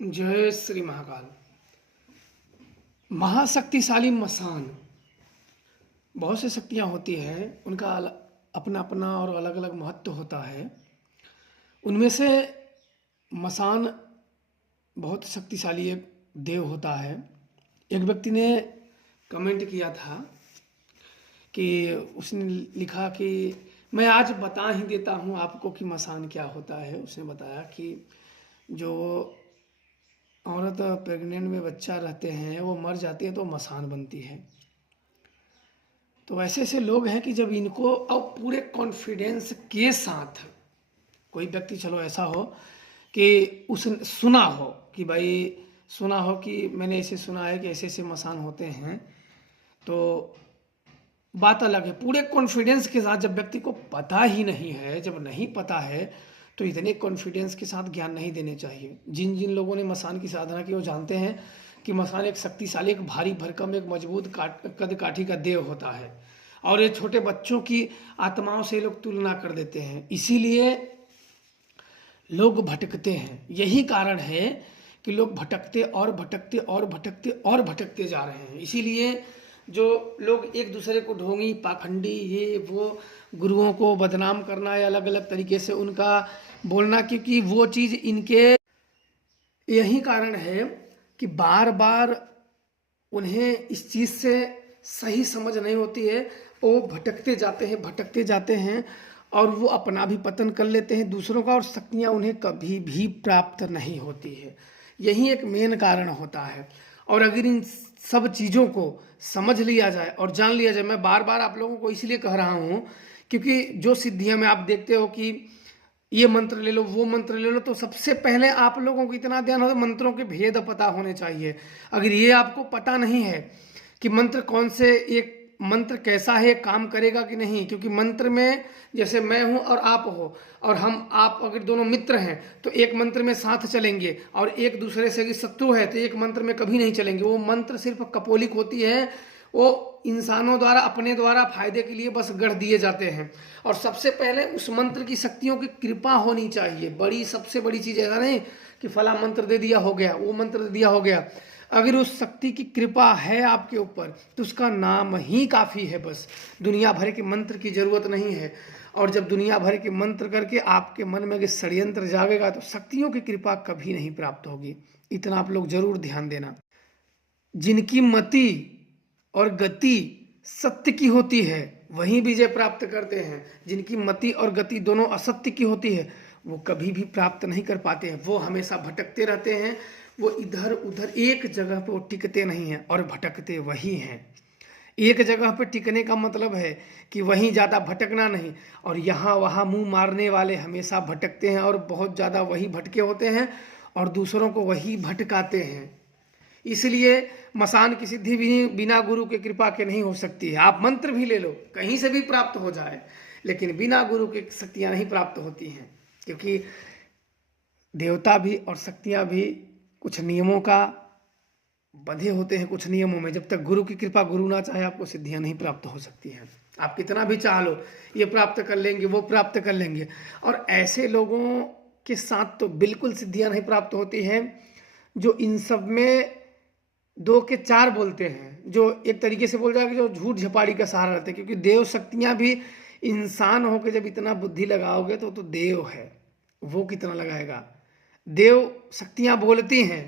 जय श्री महाकाल। महाशक्तिशाली मसान, बहुत सी शक्तियाँ होती हैं, उनका अपना अपना और अलग अलग महत्व होता है। उनमें से मसान बहुत शक्तिशाली एक देव होता है। एक व्यक्ति ने कमेंट किया था कि उसने लिखा कि मैं आज बता ही देता हूँ आपको कि मसान क्या होता है। उसने बताया कि जो औरत प्रेग्नेंट में बच्चा रहते हैं वो मर जाती है तो मसान बनती है। तो ऐसे ऐसे लोग हैं कि जब इनको अब पूरे कॉन्फिडेंस के साथ कोई व्यक्ति, चलो ऐसा हो कि उसने सुना हो कि भाई सुना हो कि मैंने ऐसे सुना है कि ऐसे ऐसे मसान होते हैं, तो बात अलग है। पूरे कॉन्फिडेंस के साथ, जब व्यक्ति को पता ही नहीं है, जब नहीं पता है तो इतने कॉन्फिडेंस के साथ ज्ञान नहीं देने चाहिए। जिन जिन लोगों ने मसान की साधना की वो जानते हैं कि मसान एक शक्तिशाली, एक भारी भरकम, एक मजबूत कद काठी का देव होता है। और ये छोटे बच्चों की आत्माओं से लोग तुलना कर देते हैं, इसीलिए लोग भटकते हैं। यही कारण है कि लोग भटकते और भटकते और भटकते और भटकते जा रहे हैं। इसीलिए जो लोग एक दूसरे को ढोंगी, पाखंडी, ये वो गुरुओं को बदनाम करना या अलग अलग तरीके से उनका बोलना, क्योंकि वो चीज़ इनके यही कारण है कि बार बार उन्हें इस चीज़ से सही समझ नहीं होती है। वो भटकते जाते हैं, भटकते जाते हैं और वो अपना भी पतन कर लेते हैं दूसरों का, और शक्तियाँ उन्हें कभी भी प्राप्त नहीं होती है। यही एक मेन कारण होता है। और अगर इन सब चीज़ों को समझ लिया जाए और जान लिया जाए, मैं बार बार आप लोगों को इसलिए कह रहा हूँ क्योंकि जो सिद्धियाँ में आप देखते हो कि ये मंत्र ले लो, वो मंत्र ले लो, तो सबसे पहले आप लोगों को इतना ध्यान हो तो मंत्रों के भेद पता होने चाहिए। अगर ये आपको पता नहीं है कि मंत्र कौन से, एक मंत्र कैसा है, काम करेगा कि नहीं, क्योंकि मंत्र में जैसे मैं हूं और आप हो, और हम आप अगर दोनों मित्र हैं तो एक मंत्र में साथ चलेंगे, और एक दूसरे से अगर शत्रु है तो एक मंत्र में कभी नहीं चलेंगे। वो मंत्र सिर्फ कपोलिक होती है, वो इंसानों द्वारा अपने द्वारा फायदे के लिए बस गढ़ दिए जाते हैं। और सबसे पहले उस मंत्र की शक्तियों की कृपा होनी चाहिए। बड़ी सबसे बड़ी चीज़ ऐसा नहीं कि फला मंत्र दे दिया हो गया, वो मंत्र दे दिया हो गया। अगर उस शक्ति की कृपा है आपके ऊपर तो उसका नाम ही काफ़ी है। बस दुनिया भर के मंत्र की जरूरत नहीं है। और जब दुनिया भर के मंत्र करके आपके मन में अगर षड्यंत्र जागेगा तो शक्तियों की कृपा कभी नहीं प्राप्त होगी। इतना आप लोग जरूर ध्यान देना। जिनकी मति और गति सत्य की होती है वही विजय प्राप्त करते हैं। जिनकी मति और गति दोनों असत्य की होती है वो कभी भी प्राप्त नहीं कर पाते हैं। वो हमेशा भटकते रहते हैं। वो इधर उधर एक जगह पर वो टिकते नहीं हैं और भटकते वही हैं। एक जगह पर टिकने का मतलब है कि वहीं ज़्यादा भटकना नहीं, और यहाँ वहाँ मुंह मारने वाले हमेशा भटकते हैं और बहुत ज़्यादा वही भटके होते हैं और दूसरों को वही भटकाते हैं। इसलिए मसान की सिद्धि भी बिना गुरु के कृपा के नहीं हो सकती है। आप मंत्र भी ले लो, कहीं से भी प्राप्त हो जाए, लेकिन बिना गुरु के शक्तियाँ नहीं प्राप्त होती हैं। क्योंकि देवता भी और शक्तियाँ भी कुछ नियमों का बंधे होते हैं, कुछ नियमों में। जब तक गुरु की कृपा, गुरु ना चाहे, आपको सिद्धियाँ नहीं प्राप्त हो सकती हैं। आप कितना भी चाह लो ये प्राप्त कर लेंगे, वो प्राप्त कर लेंगे, और ऐसे लोगों के साथ तो बिल्कुल सिद्धियाँ नहीं प्राप्त होती हैं जो इन सब में दो के चार बोलते हैं, जो एक तरीके से बोल जाए कि जो झूठ झपाड़ी का सहारा रहते हैं। क्योंकि देव शक्तियाँ भी इंसान होकर जब इतना बुद्धि लगाओगे तो देव है, वो कितना लगाएगा। देव शक्तियाँ बोलती हैं,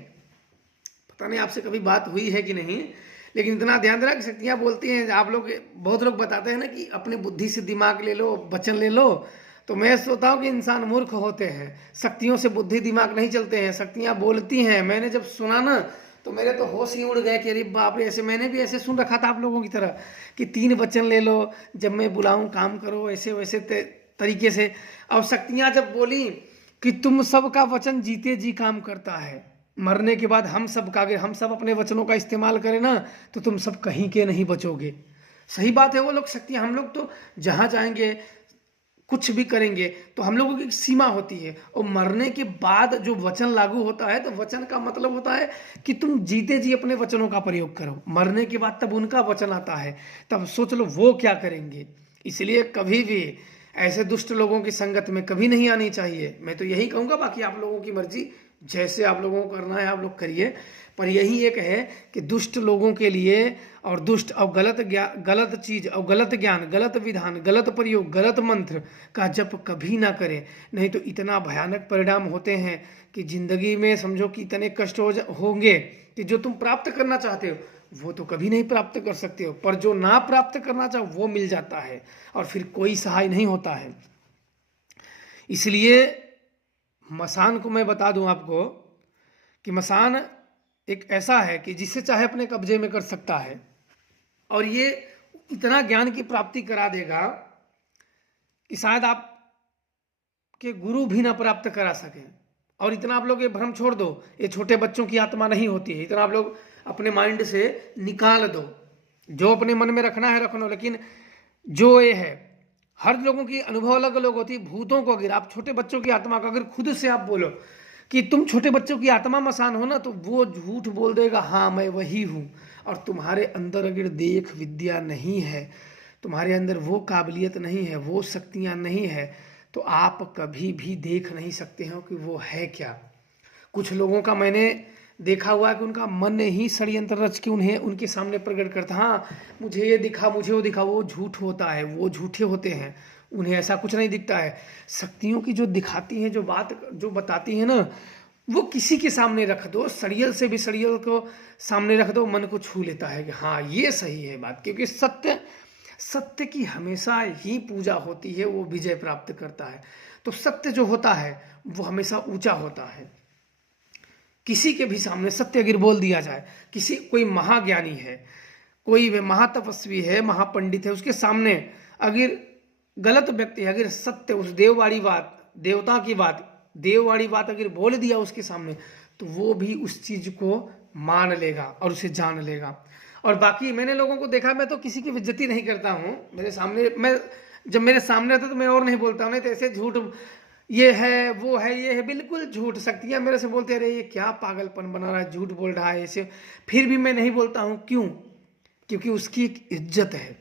पता नहीं आपसे कभी बात हुई है कि नहीं, लेकिन इतना ध्यान देना कि शक्तियाँ बोलती हैं। आप लोग, बहुत लोग बताते हैं ना कि अपने बुद्धि से दिमाग ले लो, वचन ले लो, तो मैं सोचता हूँ कि इंसान मूर्ख होते हैं। शक्तियों से बुद्धि दिमाग नहीं चलते हैं, शक्तियाँ बोलती हैं। मैंने जब सुना ना तो मेरे तो होश ही उड़ गए कि अरे बाप रे, ऐसे मैंने भी ऐसे सुन रखा था आप लोगों की तरह कि 3 वचन ले लो, जब मैं बुलाऊं काम करो, ऐसे वैसे तरीके से। और शक्तियाँ जब बोली कि तुम सबका वचन जीते जी काम करता है, मरने के बाद हम सब का, अगर हम सब अपने वचनों का इस्तेमाल करें ना तो तुम सब कहीं के नहीं बचोगे। सही बात है। वो लोग शक्तियाँ, हम लोग तो जहाँ जाएंगे कुछ भी करेंगे तो हम लोगों की एक सीमा होती है, और मरने के बाद जो वचन लागू होता है तो वचन का मतलब होता है कि तुम जीते जी अपने वचनों का प्रयोग करो। मरने के बाद तब उनका वचन आता है, तब सोच लो वो क्या करेंगे। इसलिए कभी भी ऐसे दुष्ट लोगों की संगत में कभी नहीं आनी चाहिए। मैं तो यही कहूँगा, बाकी आप लोगों की मर्जी। जैसे आप लोगों को करना है आप लोग करिए, पर यही एक है कि दुष्ट लोगों के लिए और दुष्ट और गलत चीज और गलत ज्ञान, गलत विधान, गलत प्रयोग, गलत मंत्र का जप कभी ना करें, नहीं तो इतना भयानक परिणाम होते हैं कि जिंदगी में समझो कि इतने कष्ट होंगे कि जो तुम प्राप्त करना चाहते हो वो तो कभी नहीं प्राप्त कर सकते हो, पर जो ना प्राप्त करना चाहो वो मिल जाता है और फिर कोई सहाय नहीं होता है। इसलिए मसान को मैं बता दूं आपको कि मसान एक ऐसा है कि जिससे चाहे अपने कब्जे में कर सकता है, और ये इतना ज्ञान की प्राप्ति करा देगा कि शायद आप के गुरु भी ना प्राप्त करा सकें। और इतना आप लोग ये भ्रम छोड़ दो, ये छोटे बच्चों की आत्मा नहीं होती है, इतना आप लोग अपने माइंड से निकाल दो। जो अपने मन में रखना है रख लो, लेकिन जो ये है हर लोगों की अनुभव अलग अलग होती है। भूतों को अगर आप छोटे बच्चों की आत्मा को अगर खुद से आप बोलो कि तुम छोटे बच्चों की आत्मा मसान हो ना, तो वो झूठ बोल देगा, हाँ मैं वही हूँ। और तुम्हारे अंदर अगर देख विद्या नहीं है, तुम्हारे अंदर वो काबिलियत नहीं है, वो शक्तियाँ नहीं है, तो आप कभी भी देख नहीं सकते हो कि वो है क्या। कुछ लोगों का मैंने देखा हुआ है कि उनका मन ही षड्यंत्र रच के उन्हें उनके सामने प्रकट करता, हाँ मुझे ये दिखा, मुझे वो दिखा, वो झूठ होता है, वो झूठे होते हैं, उन्हें ऐसा कुछ नहीं दिखता है। शक्तियों की जो दिखाती हैं, जो बात जो बताती है ना, वो किसी के सामने रख दो, सड़ियल से भी सड़ियल को सामने रख दो, मन को छू लेता है कि हाँ ये सही है बात, क्योंकि सत्य की हमेशा ही पूजा होती है, वो विजय प्राप्त करता है। तो सत्य जो होता है वो हमेशा ऊंचा होता है। किसी के भी सामने सत्य अगर बोल दिया जाए, कोई महाज्ञानी है, कोई महातपस्वी है, महापंडित है, उसके सामने अगर गलत व्यक्ति है, अगर सत्य उस देववाड़ी बात, देवता की बात, देववाड़ी बात अगर बोल दिया उसके सामने, तो वो भी उस चीज को मान लेगा और उसे जान लेगा। और बाकी मैंने लोगों को देखा, मैं तो किसी की बेइज्जती नहीं करता हूँ, मेरे सामने जब मेरे सामने आता तो मैं और नहीं बोलता हूँ, नहीं तो ऐसे झूठ ये है वो है ये है, बिल्कुल झूठ। शक्तियाँ मेरे से बोलते अरे ये क्या पागलपन बना रहा है, झूठ बोल रहा है ऐसे, फिर भी मैं नहीं बोलता हूँ। क्यों? क्योंकि उसकी एक इज्जत है,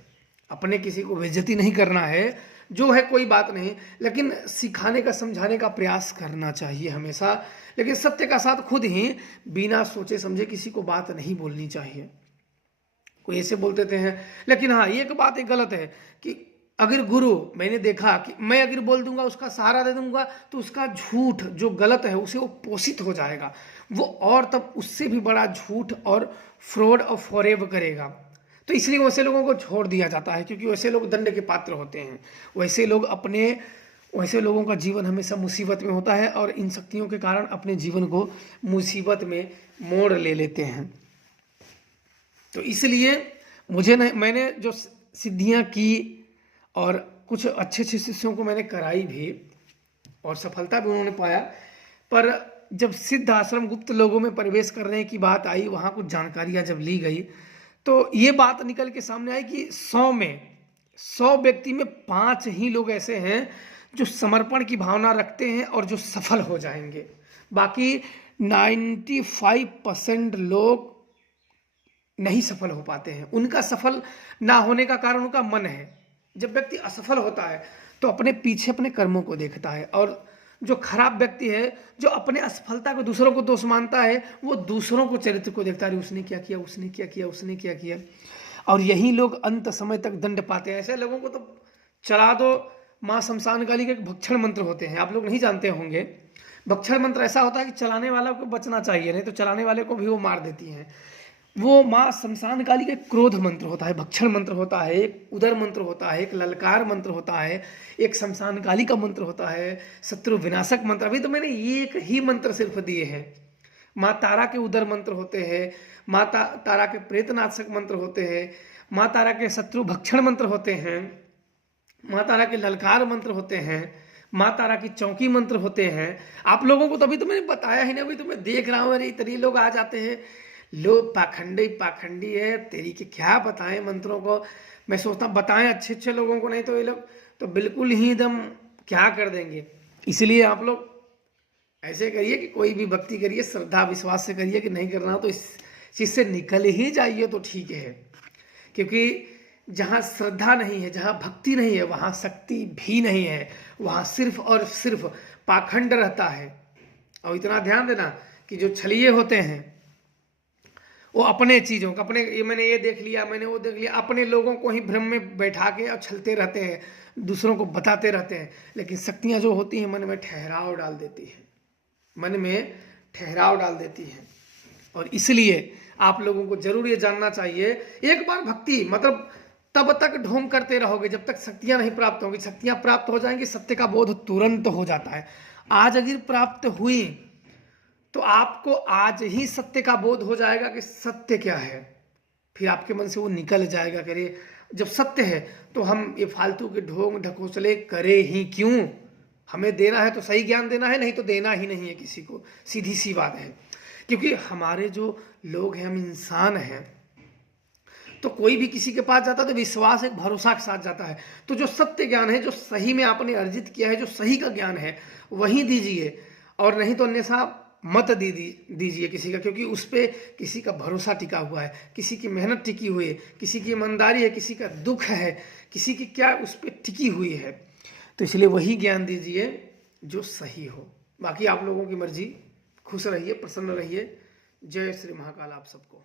अपने किसी को बेइज्जती नहीं करना है, जो है कोई बात नहीं, लेकिन सिखाने का समझाने का प्रयास करना चाहिए हमेशा, लेकिन सत्य का साथ खुद ही बिना सोचे समझे किसी को बात नहीं बोलनी चाहिए। कोई ऐसे बोल देते हैं, लेकिन हाँ एक बात एक गलत है कि अगर गुरु, मैंने देखा कि मैं अगर बोल दूंगा, उसका सहारा दे दूंगा, तो उसका झूठ जो गलत है उसे वो पोषित हो जाएगा, वो और तब उससे भी बड़ा झूठ और फ्रॉड और फॉरेव करेगा। तो इसलिए वैसे लोगों को छोड़ दिया जाता है, क्योंकि वैसे लोग दंड के पात्र होते हैं। वैसे लोगों का जीवन हमेशा मुसीबत में होता है, और इन शक्तियों के कारण अपने जीवन को मुसीबत में मोड़ ले लेते हैं। तो इसलिए मैंने जो सिद्धियां की और कुछ अच्छे अच्छे शिष्यों को मैंने कराई भी, और सफलता भी उन्होंने पाया, पर जब सिद्ध आश्रम गुप्त लोगों में प्रवेश करने की बात आई, वहाँ कुछ जानकारियाँ जब ली गई, तो ये बात निकल के सामने आई कि 100 व्यक्ति में 5 ही लोग ऐसे हैं जो समर्पण की भावना रखते हैं और जो सफल हो जाएंगे। बाकी 95% लोग नहीं सफल हो पाते हैं। उनका सफल ना होने का कारण उनका मन है। जब व्यक्ति असफल होता है तो अपने पीछे अपने कर्मों को देखता है, और जो खराब व्यक्ति है, जो अपने असफलता को दूसरों को दोष मानता है, वो दूसरों को चरित्र को देखता है, उसने क्या किया, उसने क्या किया, उसने क्या किया। और यही लोग अंत समय तक दंड पाते हैं। ऐसे लोगों को तो चला दो। माँ शमशान काली के एक भक्षण मंत्र होते हैं, आप लोग नहीं जानते होंगे। भक्षण मंत्र ऐसा होता है कि चलाने वाला को बचना चाहिए, नहीं तो चलाने वाले को भी वो मार देती हैं। वो माँ शमशान काली का क्रोध मंत्र होता है, भक्षण मंत्र होता है, एक उदर मंत्र होता है, एक ललकार मंत्र होता है, एक शमशान काली का मंत्र होता है, शत्रु विनाशक मंत्र। अभी तो मैंने एक ही मंत्र सिर्फ दिए हैं। माँ तारा के उदर मंत्र होते हैं, माँ तारा के प्रेतनाशक मंत्र होते हैं, माँ तारा के शत्रु भक्षण मंत्र होते हैं, माँ तारा के ललकार मंत्र होते हैं, माँ तारा की चौकी मंत्र होते हैं। आप लोगों को तो अभी तो मैंने बताया ही नहीं, अभी तो मैं देख रहा हूँ अरे इतने लोग आ जाते हैं, लोग पाखंडी है, तेरी के क्या बताएं मंत्रों को। मैं सोचता बताएं अच्छे लोगों को, नहीं तो ये लोग तो बिल्कुल ही एकदम क्या कर देंगे। इसलिए आप लोग ऐसे करिए कि कोई भी भक्ति करिए, श्रद्धा विश्वास से करिए, कि नहीं करना तो इस चीज से निकल ही जाइए तो ठीक है। क्योंकि जहाँ श्रद्धा नहीं है, जहाँ भक्ति नहीं है, वहाँ शक्ति भी नहीं है, वहाँ सिर्फ और सिर्फ पाखंड रहता है। और इतना ध्यान देना कि जो छलिए होते हैं वो अपने चीज़ों का अपने मैंने ये देख लिया, मैंने वो देख लिया, अपने लोगों को ही भ्रम में बैठा के और छलते रहते हैं, दूसरों को बताते रहते हैं। लेकिन शक्तियाँ जो होती हैं मन में ठहराव डाल देती हैं, मन में ठहराव डाल देती हैं। और इसलिए आप लोगों को जरूर ये जानना चाहिए, एक बार भक्ति मतलब तब तक ढोंग करते रहोगे जब तक शक्तियाँ नहीं प्राप्त होंगी। शक्तियाँ प्राप्त हो जाएंगी, सत्य का बोध तुरंत हो जाता है। आज अगर प्राप्त हुई तो आपको आज ही सत्य का बोध हो जाएगा कि सत्य क्या है। फिर आपके मन से वो निकल जाएगा कि अरे जब सत्य है तो हम ये फालतू के ढोंग ढकोसले करे ही क्यों। हमें देना है तो सही ज्ञान देना है, नहीं तो देना ही नहीं है किसी को, सीधी सी बात है। क्योंकि हमारे जो लोग हैं, हम इंसान हैं, तो कोई भी किसी के पास जाता है तो विश्वास एक भरोसा के साथ जाता है। तो जो सत्य ज्ञान है, जो सही में आपने अर्जित किया है, जो सही का ज्ञान है वही दीजिए, और नहीं तो अन्यथा मत दीजिए किसी का, क्योंकि उस पर किसी का भरोसा टिका हुआ है, किसी की मेहनत टिकी हुई है, किसी की ईमानदारी है, किसी का दुख है, किसी की क्या उस पर टिकी हुई है। तो इसलिए वही ज्ञान दीजिए जो सही हो। बाकी आप लोगों की मर्जी। खुश रहिए, प्रसन्न रहिए। जय श्री महाकाल आप सबको।